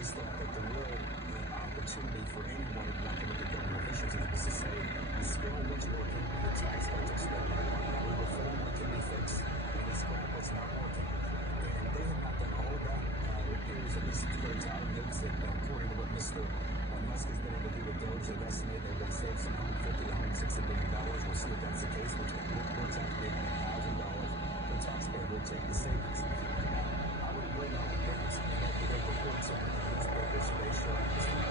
always thought that the real opportunity for anyone who wanted to look at government officials is to say, you scale what's working, the tax cuts are spending, we reform what can be fixed, and we scrap what's not working. And they have not done all of that. It appears, at least according to our notes, that according to what Mr. Musk has been able to do with Doge, they've estimated they're going to save some $150 to $160 billion. We'll see if that's the case, which works out to be about $1,000. The taxpayer will take the savings. Now, I would bring up that there are reports on the newspapers, so they show